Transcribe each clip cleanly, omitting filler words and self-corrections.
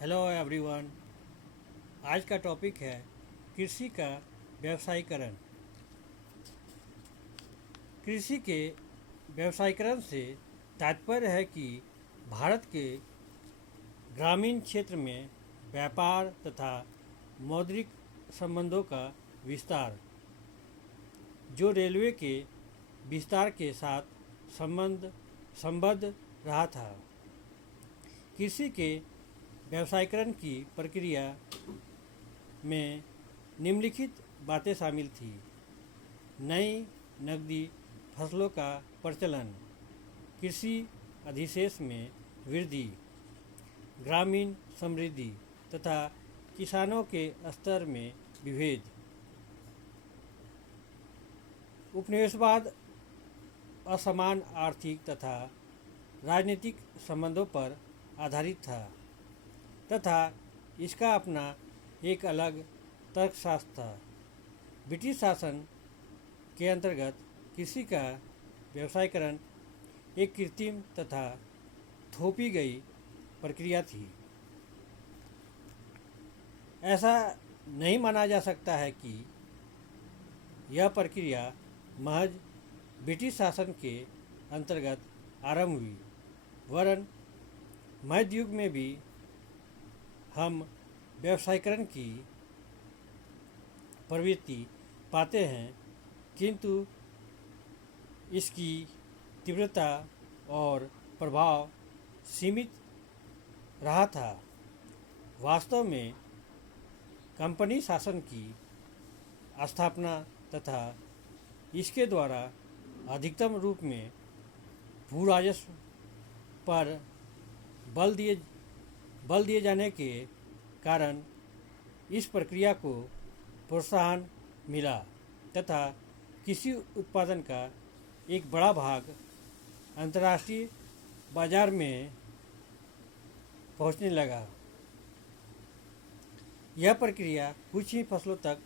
Hello everyone. आज का topic है कृषि का व्यवसायीकरण। कृषि के व्यवसायीकरण से तात्पर्य है कि भारत के ग्रामीण क्षेत्र में व्यापार तथा मौद्रिक संबंधों का विस्तार, जो रेलवे के विस्तार के साथ संबद्ध रहा था। कृषि के व्यवसायीकरण की प्रक्रिया में निम्नलिखित बातें शामिल थी: नई नकदी फसलों का प्रचलन, कृषि अधिशेष में वृद्धि, ग्रामीण समृद्धि तथा किसानों के स्तर में विभेद। उपनिवेशवाद असमान आर्थिक तथा राजनीतिक संबंधों पर आधारित था तथा इसका अपना एक अलग तर्कशास्त्र था। ब्रिटिश शासन के अंतर्गत कृषि का व्यवसायीकरण एक कृत्रिम तथा थोपी गई प्रक्रिया थी। ऐसा नहीं माना जा सकता है कि यह प्रक्रिया महज ब्रिटिश शासन के अंतर्गत आरंभ हुई, वरन मध्य युग में भी हम व्यवसायीकरण की प्रवृत्ति पाते हैं, किंतु इसकी तीव्रता और प्रभाव सीमित रहा था। वास्तव में कंपनी शासन की स्थापना तथा इसके द्वारा अधिकतम रूप में भू राजस्व पर बल दिए जाने के कारण इस प्रक्रिया को प्रोत्साहन मिला तथा कृषि उत्पादन का एक बड़ा भाग अंतर्राष्ट्रीय बाजार में पहुंचने लगा। यह प्रक्रिया कुछ ही फसलों तक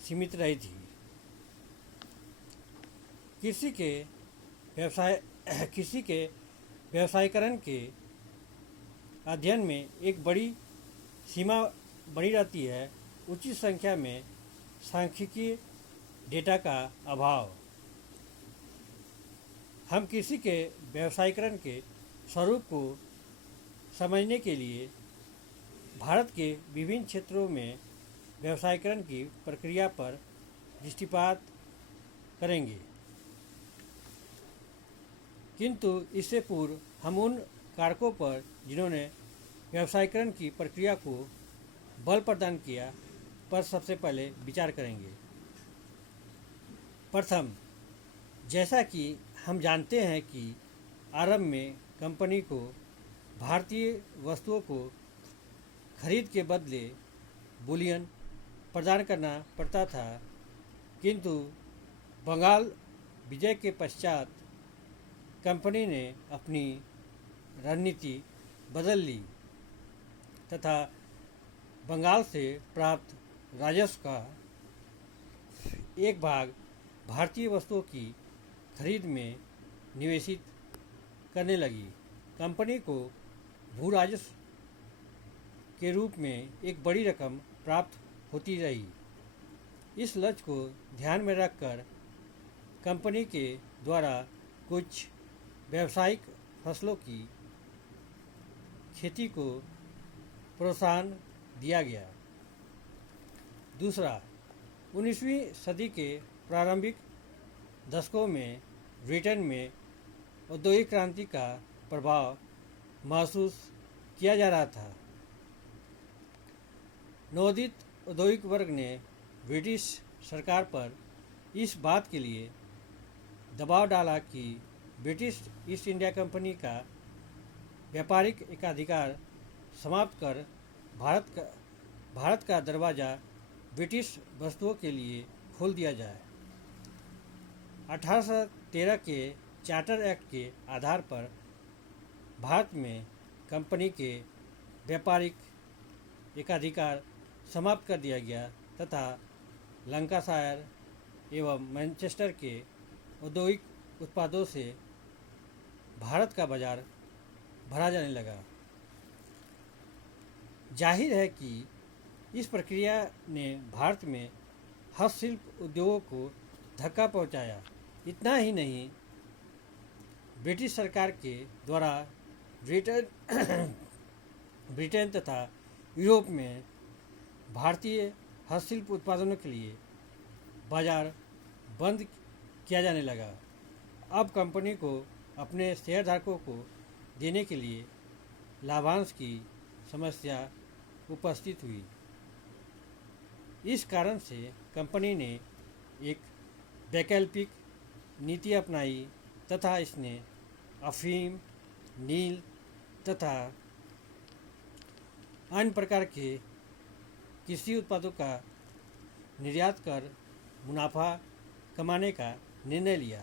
सीमित रही थी। कृषि के व्यवसायीकरण के अध्ययन में एक बड़ी सीमा बनी रहती है उचित संख्या में सांख्यिकीय डेटा का अभाव। हम कृषि के व्यवसायीकरण के स्वरूप को समझने के लिए भारत के विभिन्न क्षेत्रों में व्यवसायीकरण की प्रक्रिया पर दृष्टिपात करेंगे, किंतु इससे पूर्व हम उन कारकों पर जिन्होंने व्यवसायीकरण की प्रक्रिया को बल प्रदान किया पर सबसे पहले विचार करेंगे। प्रथम, जैसा कि हम जानते हैं कि आरंभ में कंपनी को भारतीय वस्तुओं को खरीद के बदले बुलियन प्रदान करना पड़ता था, किंतु बंगाल विजय के पश्चात कंपनी ने अपनी रणनीति बदल ली तथा बंगाल से प्राप्त राजस्व का एक भाग भारतीय वस्तुओं की खरीद में निवेशित करने लगी। कंपनी को भू राजस्व के रूप में एक बड़ी रकम प्राप्त होती रही। इस लक्ष्य को ध्यान में रखकर कंपनी के द्वारा कुछ व्यावसायिक फसलों की खेती को प्रोत्साहन दिया गया। दूसरा, 19वीं सदी के प्रारंभिक दशकों में ब्रिटेन में औद्योगिक क्रांति का प्रभाव महसूस किया जा रहा था। नवोदित औद्योगिक वर्ग ने ब्रिटिश सरकार पर इस बात के लिए दबाव डाला कि ब्रिटिश ईस्ट इंडिया कंपनी का व्यापारिक एकाधिकार समाप्त कर भारत का दरवाज़ा ब्रिटिश वस्तुओं के लिए खोल दिया जाए। 1813 के चार्टर एक्ट के आधार पर भारत में कंपनी के व्यापारिक एकाधिकार समाप्त कर दिया गया तथा लंकाशायर एवं मैनचेस्टर के औद्योगिक उत्पादों से भारत का बाजार भरा जाने लगा। जाहिर है कि इस प्रक्रिया ने भारत में हस्तशिल्प उद्योगों को धक्का पहुंचाया। इतना ही नहीं, ब्रिटिश सरकार के द्वारा ब्रिटेन ब्रिटेन तथा यूरोप में भारतीय हस्तशिल्प उत्पादनों के लिए बाजार बंद किया जाने लगा। अब कंपनी को अपने शेयरधारकों को देने के लिए लाभांश की समस्या उपस्थित हुई। इस कारण से कंपनी ने एक वैकल्पिक नीति अपनाई तथा इसने अफीम, नील तथा अन्य प्रकार के कृषि उत्पादों का निर्यात कर मुनाफा कमाने का निर्णय लिया।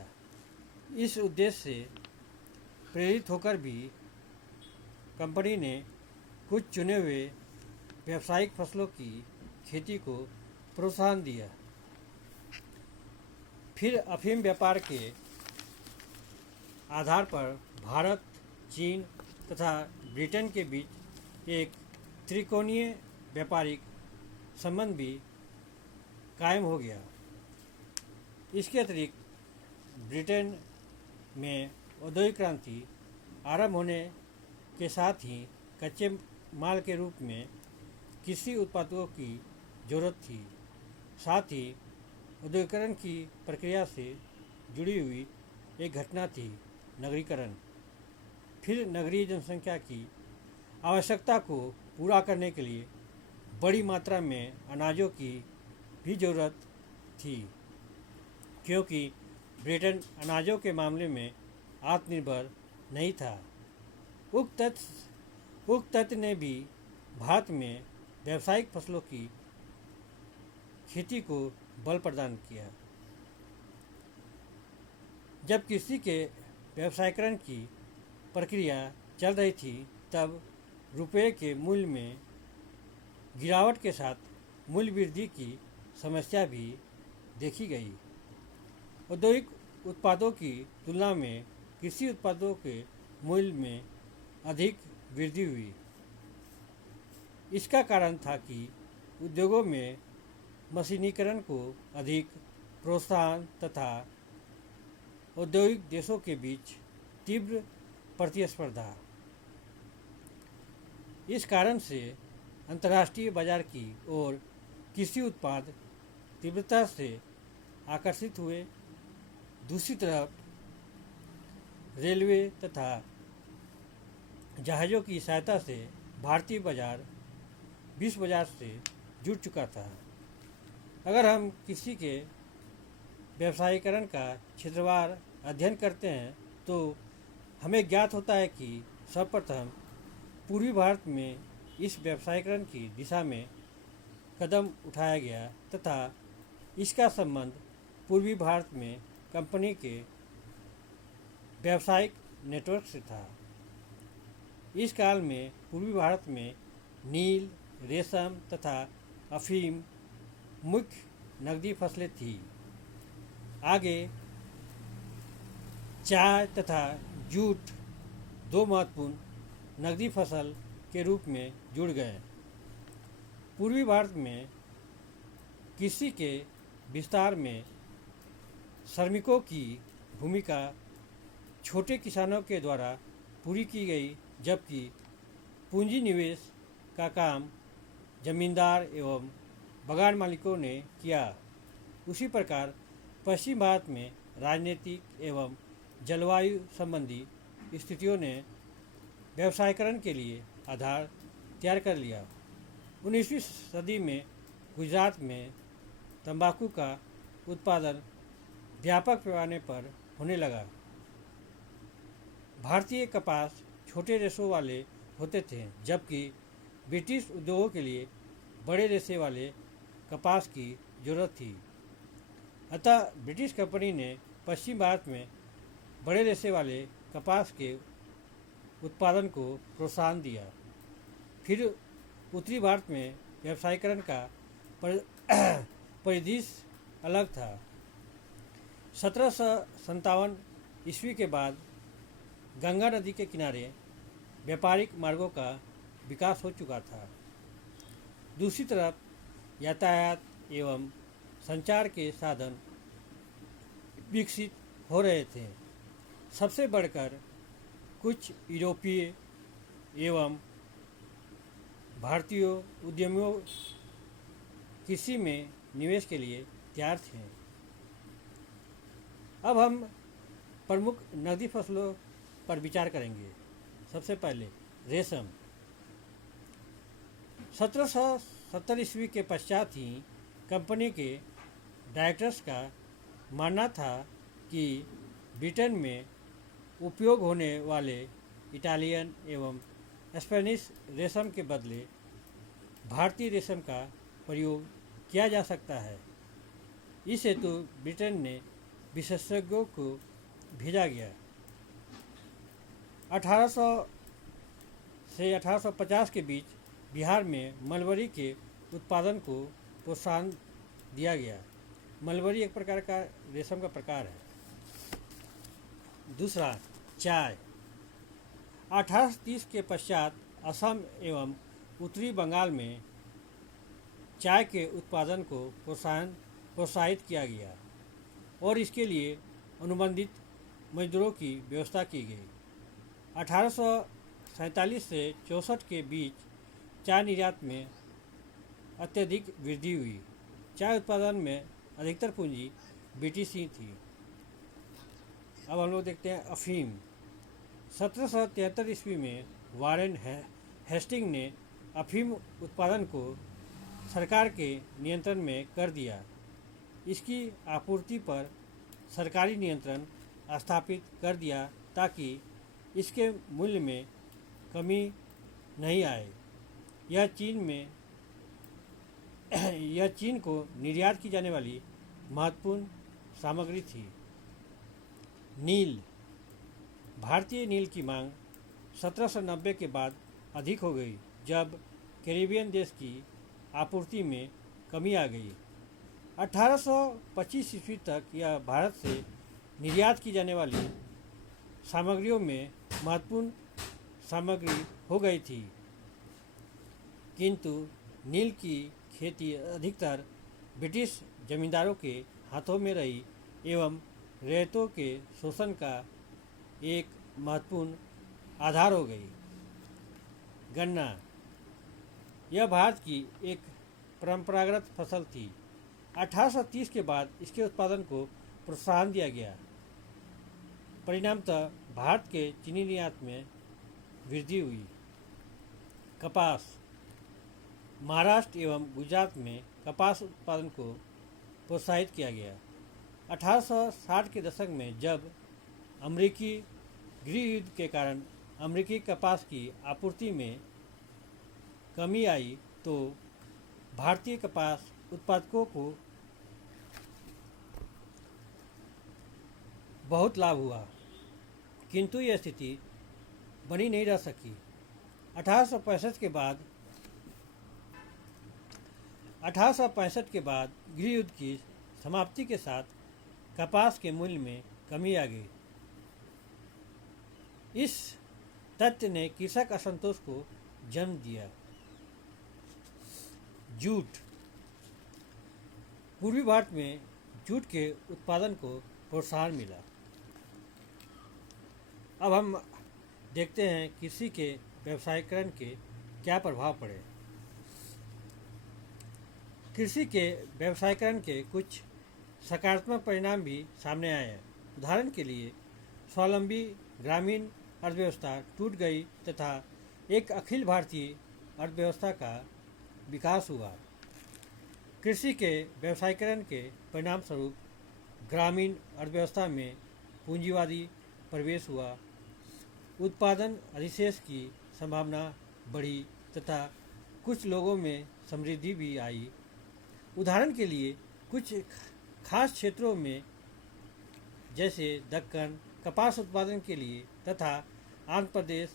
इस उद्देश्य से प्रेरित होकर भी कंपनी ने कुछ चुने हुए व्यावसायिक फसलों की खेती को प्रोत्साहन दिया। फिर अफीम व्यापार के आधार पर भारत, चीन तथा ब्रिटेन के बीच एक त्रिकोणीय व्यापारिक संबंध भी कायम हो गया। इसके अतिरिक्त ब्रिटेन में औद्योगिक क्रांति आरंभ होने के साथ ही कच्चे माल के रूप में कृषि उत्पादों की जरूरत थी। साथ ही औद्योगिकरण की प्रक्रिया से जुड़ी हुई एक घटना थी नगरीकरण। फिर नगरीय जनसंख्या की आवश्यकता को पूरा करने के लिए बड़ी मात्रा में अनाजों की भी जरूरत थी, क्योंकि ब्रिटेन अनाजों के मामले में आत्मनिर्भर नहीं था। उक्त तथ्य ने भी भारत में व्यावसायिक फसलों की खेती को बल प्रदान किया। जब कृषि के व्यवसायीकरण की प्रक्रिया चल रही थी, तब रुपये के मूल्य में गिरावट के साथ मूल्य वृद्धि की समस्या भी देखी गई। औद्योगिक उत्पादों की तुलना में कृषि उत्पादों के मूल्य में अधिक वृद्धि हुई। इसका कारण था कि उद्योगों में मशीनीकरण को अधिक प्रोत्साहन तथा औद्योगिक देशों के बीच तीव्र प्रतिस्पर्धा। इस कारण से अंतर्राष्ट्रीय बाजार की ओर कृषि उत्पाद तीव्रता से आकर्षित हुए। दूसरी तरफ रेलवे तथा जहाज़ों की सहायता से भारतीय बाजार विश्व बाजार से जुड़ चुका था। अगर हम कृषि के व्यवसायीकरण का क्षेत्रवार अध्ययन करते हैं तो हमें ज्ञात होता है कि सर्वप्रथम पूर्वी भारत में इस व्यवसायीकरण की दिशा में कदम उठाया गया तथा इसका संबंध पूर्वी भारत में कंपनी के व्यावसायिक नेटवर्क से था। इस काल में पूर्वी भारत में नील, रेशम तथा अफीम मुख्य नकदी फसलें थीं। आगे चाय तथा जूट दो महत्वपूर्ण नकदी फसल के रूप में जुड़ गए। पूर्वी भारत में कृषि के विस्तार में श्रमिकों की भूमिका छोटे किसानों के द्वारा पूरी की गई, जबकि पूंजी निवेश का काम जमींदार एवं बागान मालिकों ने किया। उसी प्रकार पश्चिम भारत में राजनीतिक एवं जलवायु संबंधी स्थितियों ने व्यवसायीकरण के लिए आधार तैयार कर लिया। 19वीं सदी में गुजरात में तंबाकू का उत्पादन व्यापक पैमाने पर होने लगा। भारतीय कपास छोटे रेशों वाले होते थे, जबकि ब्रिटिश उद्योगों के लिए बड़े रेशे वाले कपास की जरूरत थी। अतः ब्रिटिश कंपनी ने पश्चिम भारत में बड़े रेशे वाले कपास के उत्पादन को प्रोत्साहन दिया। फिर उत्तरी भारत में व्यवसायीकरण का परिदृश्य अलग था। 1757 ईस्वी के बाद गंगा नदी के किनारे व्यापारिक मार्गों का विकास हो चुका था। दूसरी तरफ यातायात एवं संचार के साधन विकसित हो रहे थे। सबसे बढ़कर कुछ यूरोपीय एवं भारतीय उद्यमियों कृषि में निवेश के लिए तैयार थे। अब हम प्रमुख नकदी फसलों पर विचार करेंगे। सबसे पहले रेशम। 1770 ईस्वी के पश्चात ही कंपनी के डायरेक्टर्स का मानना था कि ब्रिटेन में उपयोग होने वाले इटालियन एवं स्पेनिश रेशम के बदले भारतीय रेशम का प्रयोग किया जा सकता है। इस हेतु ब्रिटेन ने विशेषज्ञों को भेजा गया। 1800 से 1850 के बीच बिहार में मलबरी के उत्पादन को प्रोत्साहन दिया गया। मलबरी एक प्रकार का रेशम का प्रकार है। दूसरा, चाय। 1830 के पश्चात असम एवं उत्तरी बंगाल में चाय के उत्पादन को प्रोत्साहित किया गया और इसके लिए अनुबंधित मजदूरों की व्यवस्था की गई। 1847 से 64 के बीच चाय निर्यात में अत्यधिक वृद्धि हुई। चाय उत्पादन में अधिकतर पूंजी ब्रिटिश ही थी। अब हम लोग देखते हैं अफीम। 1773 ईस्वी में वारेन हेस्टिंग ने अफीम उत्पादन को सरकार के नियंत्रण में कर दिया। इसकी आपूर्ति पर सरकारी नियंत्रण स्थापित कर दिया ताकि इसके मूल्य में कमी नहीं आए। यह चीन को निर्यात की जाने वाली महत्वपूर्ण सामग्री थी। नील। भारतीय नील की मांग 1790 के बाद अधिक हो गई जब कैरिबियन देश की आपूर्ति में कमी आ गई। 1825 ईस्वी तक यह भारत से निर्यात की जाने वाली सामग्रियों में महत्वपूर्ण सामग्री हो गई थी, किंतु नील की खेती अधिकतर ब्रिटिश जमींदारों के हाथों में रही एवं रैयतों के शोषण का एक महत्वपूर्ण आधार हो गई। गन्ना। यह भारत की एक परंपरागत फसल थी। 1830 के बाद इसके उत्पादन को प्रोत्साहन दिया गया। परिणामतः भारत के चीनी निर्यात में वृद्धि हुई। कपास। महाराष्ट्र एवं गुजरात में कपास उत्पादन को प्रोत्साहित किया गया। 1860 के दशक में जब अमेरिकी गृह युद्ध के कारण अमेरिकी कपास की आपूर्ति में कमी आई तो भारतीय कपास उत्पादकों को बहुत लाभ हुआ, किंतु यह स्थिति बनी नहीं रह सकी। 1865 के बाद गृह युद्ध की समाप्ति के साथ कपास के मूल्य में कमी आ गई। इस तथ्य ने कृषक असंतोष को जन्म दिया। जूट। पूर्वी भारत में जूट के उत्पादन को प्रोत्साहन मिला। अब हम देखते हैं कृषि के व्यवसायीकरण के क्या प्रभाव पड़े। कृषि के व्यवसायीकरण के कुछ सकारात्मक परिणाम भी सामने आए हैं। उदाहरण के लिए स्वावलंबी ग्रामीण अर्थव्यवस्था टूट गई तथा एक अखिल भारतीय अर्थव्यवस्था का विकास हुआ। कृषि के व्यवसायीकरण के परिणाम स्वरूप ग्रामीण अर्थव्यवस्था में पूंजीवादी प्रवेश हुआ, उत्पादन अधिशेष की संभावना बढ़ी तथा कुछ लोगों में समृद्धि भी आई। उदाहरण के लिए कुछ खास क्षेत्रों में जैसे दक्कन कपास उत्पादन के लिए तथा आंध्र प्रदेश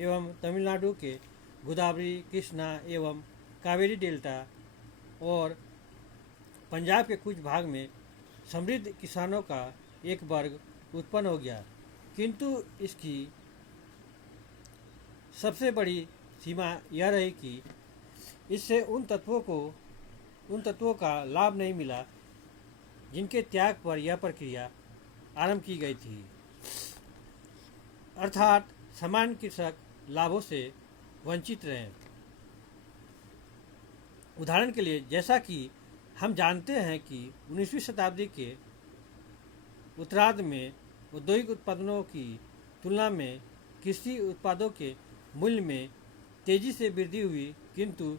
एवं तमिलनाडु के गोदावरी, कृष्णा एवं कावेरी डेल्टा और पंजाब के कुछ भाग में समृद्ध किसानों का एक वर्ग उत्पन्न हो गया, किंतु इसकी सबसे बड़ी सीमा यह रही कि इससे उन तत्वों का लाभ नहीं मिला जिनके त्याग पर यह प्रक्रिया आरंभ की गई थी, अर्थात सामान्य कृषक लाभों से वंचित रहे। उदाहरण के लिए, जैसा कि हम जानते हैं कि 19वीं शताब्दी के उत्तरार्ध में औद्योगिक उत्पादनों की तुलना में कृषि उत्पादों के मूल्य में तेजी से वृद्धि हुई, किंतु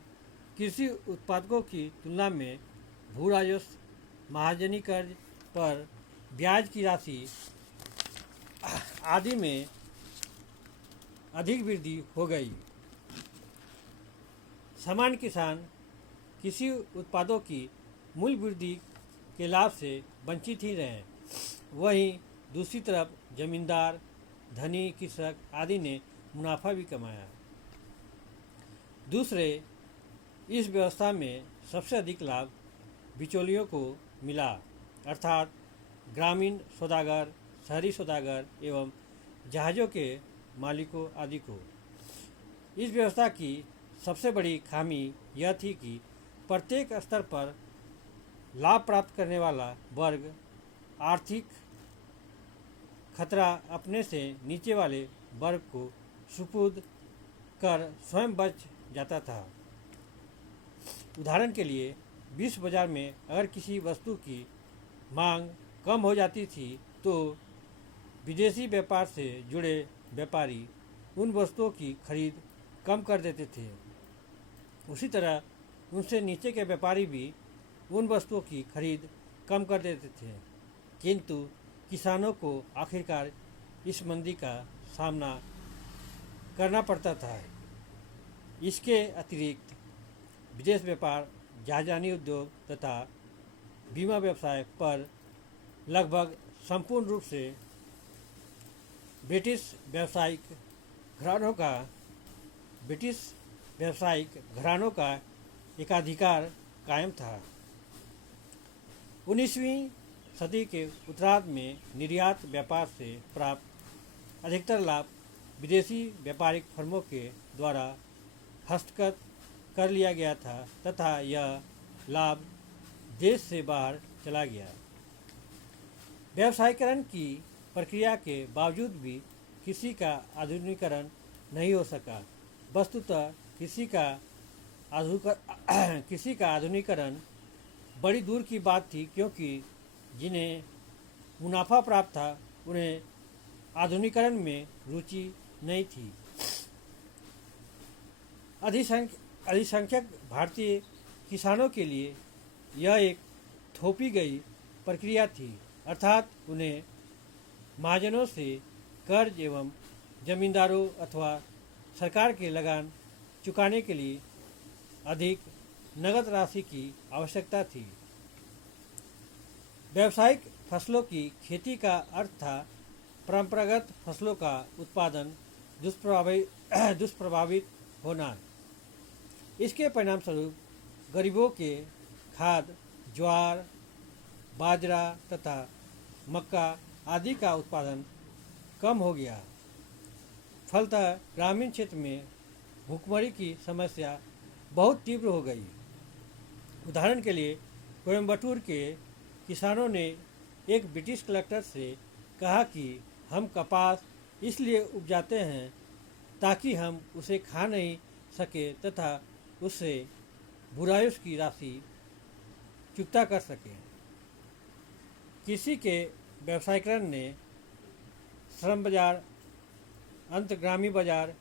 कृषि उत्पादकों की तुलना में भू राजस्व, महाजनी कर्ज पर ब्याज की राशि आदि में अधिक वृद्धि हो गई। सामान्य किसान कृषि उत्पादों की मूल्य वृद्धि के लाभ से वंचित ही रहे। वहीं दूसरी तरफ जमींदार, धनी कृषक आदि ने मुनाफा भी कमाया। दूसरे, इस व्यवस्था में सबसे अधिक लाभ बिचौलियों को मिला, अर्थात ग्रामीण सौदागर, शहरी सौदागर एवं जहाज़ों के मालिकों आदि को। इस व्यवस्था की सबसे बड़ी खामी यह थी कि प्रत्येक स्तर पर लाभ प्राप्त करने वाला वर्ग आर्थिक खतरा अपने से नीचे वाले वर्ग को सुपुर्द कर स्वयं बच जाता था। उदाहरण के लिए, विश्व बाजार में अगर किसी वस्तु की मांग कम हो जाती थी तो विदेशी व्यापार से जुड़े व्यापारी उन वस्तुओं की खरीद कम कर देते थे। उसी तरह उनसे नीचे के व्यापारी भी उन वस्तुओं की खरीद कम कर देते थे, किंतु किसानों को आखिरकार इस मंदी का सामना करना पड़ता था। इसके अतिरिक्त विदेश व्यापार, जहाजरानी उद्योग तथा बीमा व्यवसाय पर लगभग संपूर्ण रूप से ब्रिटिश व्यावसायिक घरानों का एकाधिकार कायम था। 19वीं सदी के उत्तरार्ध में निर्यात व्यापार से प्राप्त अधिकतर लाभ विदेशी व्यापारिक फर्मों के द्वारा हस्तगत कर लिया गया था तथा यह लाभ देश से बाहर चला गया। व्यवसायीकरण की प्रक्रिया के बावजूद भी कृषि का आधुनिकीकरण नहीं हो सका। वस्तुतः कृषि का आधुनिकीकरण बड़ी दूर की बात थी, क्योंकि जिन्हें मुनाफा प्राप्त था उन्हें आधुनिकीकरण में रुचि नहीं थी। अधिसंख्यक भारतीय किसानों के लिए यह एक थोपी गई प्रक्रिया थी, अर्थात उन्हें महाजनों से कर्ज एवं जमींदारों अथवा सरकार के लगान चुकाने के लिए अधिक नगद राशि की आवश्यकता थी। व्यावसायिक फसलों की खेती का अर्थ था परंपरागत फसलों का उत्पादन दुष्प्रभावित होना। इसके परिणामस्वरूप गरीबों के खाद, ज्वार, बाजरा तथा मक्का आदि का उत्पादन कम हो गया। फलतः ग्रामीण क्षेत्र में भूखमरी की समस्या बहुत तीव्र हो गई। उदाहरण के लिए, कोयम्बटूर के किसानों ने एक ब्रिटिश कलेक्टर से कहा कि हम कपास इसलिए उपजाते हैं ताकि हम उसे खा नहीं सके तथा उससे बुराइश की राशि चुकता कर सकें। कृषि के व्यवसायीकरण ने श्रम बाजार, अंतर्ग्रामी बाजार,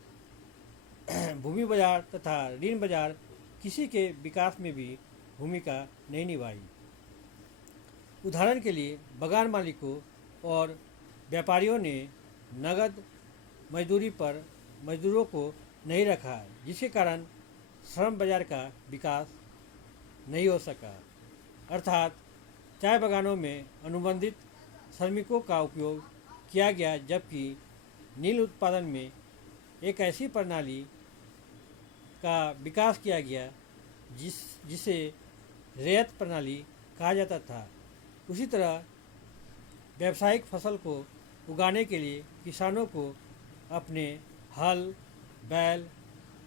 भूमि बाजार तथा ऋण बाजार कृषि के विकास में भी भूमिका नहीं निभाई। उदाहरण के लिए, बागान मालिकों और व्यापारियों ने नगद मजदूरी पर मजदूरों को नहीं रखा, जिसके कारण श्रम बाजार का विकास नहीं हो सका। अर्थात चाय बागानों में अनुबंधित श्रमिकों का उपयोग किया गया, जबकि नील उत्पादन में एक ऐसी प्रणाली का विकास किया गया जिसे रैयत प्रणाली कहा जाता था। उसी तरह व्यावसायिक फसल को उगाने के लिए किसानों को अपने हल, बैल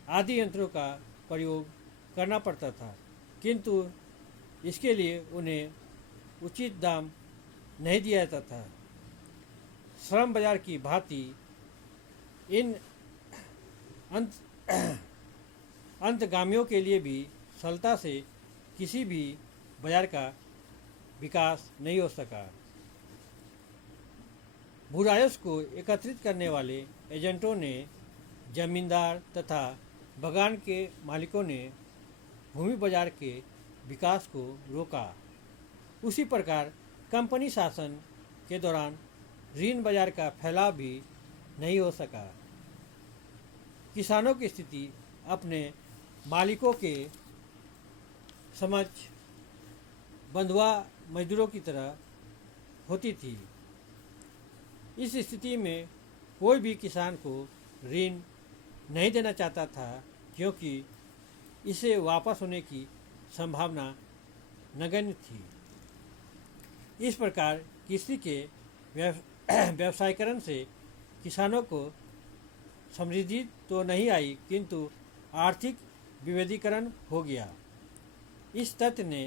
आदि यंत्रों का प्रयोग करना पड़ता था, किंतु इसके लिए उन्हें उचित दाम नहीं दिया जाता था। श्रम बाजार की भांति इन अंत अंतगामियों के लिए भी सरलता से किसी भी बाजार का विकास नहीं हो सका। भूराजस्व को एकत्रित करने वाले एजेंटों ने जमींदार तथा बागान के मालिकों ने भूमि बाजार के विकास को रोका। उसी प्रकार कंपनी शासन के दौरान ऋण बाजार का फैलाव भी नहीं हो सका। किसानों की स्थिति अपने मालिकों के समक्ष बंधुआ मजदूरों की तरह होती थी। इस स्थिति में कोई भी किसान को ऋण नहीं देना चाहता था, क्योंकि इसे वापस होने की संभावना नगण्य थी। इस प्रकार कृषि के व्यवसायीकरण से किसानों को समृद्धि तो नहीं आई, किंतु आर्थिक विभेदीकरण हो गया। इस तथ्य ने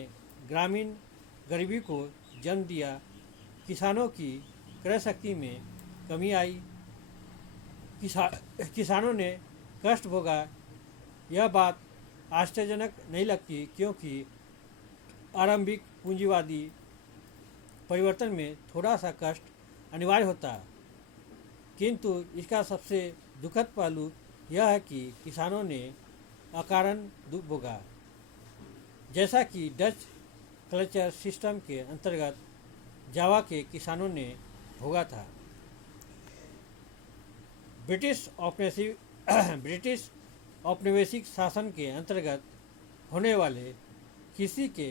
ग्रामीण गरीबी को जन्म दिया। किसानों की क्रय शक्ति में कमी आई। किसानों ने कष्ट भोगा। यह बात आश्चर्यजनक नहीं लगती, क्योंकि आरंभिक पूंजीवादी परिवर्तन में थोड़ा सा कष्ट अनिवार्य होता, किंतु इसका सबसे दुखद पहलू यह है कि किसानों ने अकारण दुख भोगा, जैसा कि डच कल्चर सिस्टम के अंतर्गत जावा के किसानों ने भोगा था। ब्रिटिश औपनिवेशिक शासन के अंतर्गत होने वाले कृषि के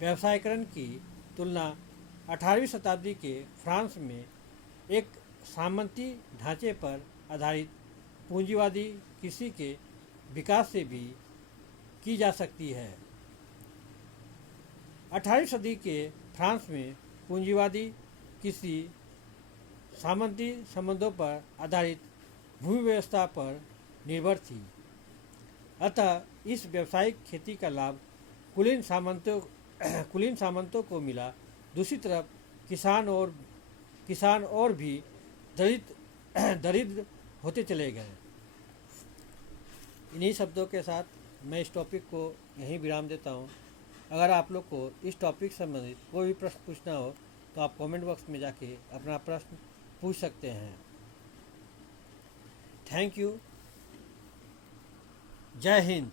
व्यवसायीकरण की तुलना 18वीं शताब्दी के फ्रांस में एक सामंती ढांचे पर आधारित पूंजीवादी कृषि के विकास से भी की जा सकती है। 18वीं सदी के फ्रांस में पूंजीवादी कृषि सामंती संबंधों पर आधारित भूमि व्यवस्था पर निर्भर थी। अतः इस व्यावसायिक खेती का लाभ कुलीन सामंतों को मिला। दूसरी तरफ किसान और भी दरिद्र होते चले गए। इन्हीं शब्दों के साथ मैं इस टॉपिक को यहीं विराम देता हूँ। अगर आप लोग को इस टॉपिक से संबंधित कोई भी प्रश्न पूछना हो तो आप कमेंट बॉक्स में जाके अपना प्रश्न पूछ सकते हैं। Thank you. जय हिंद।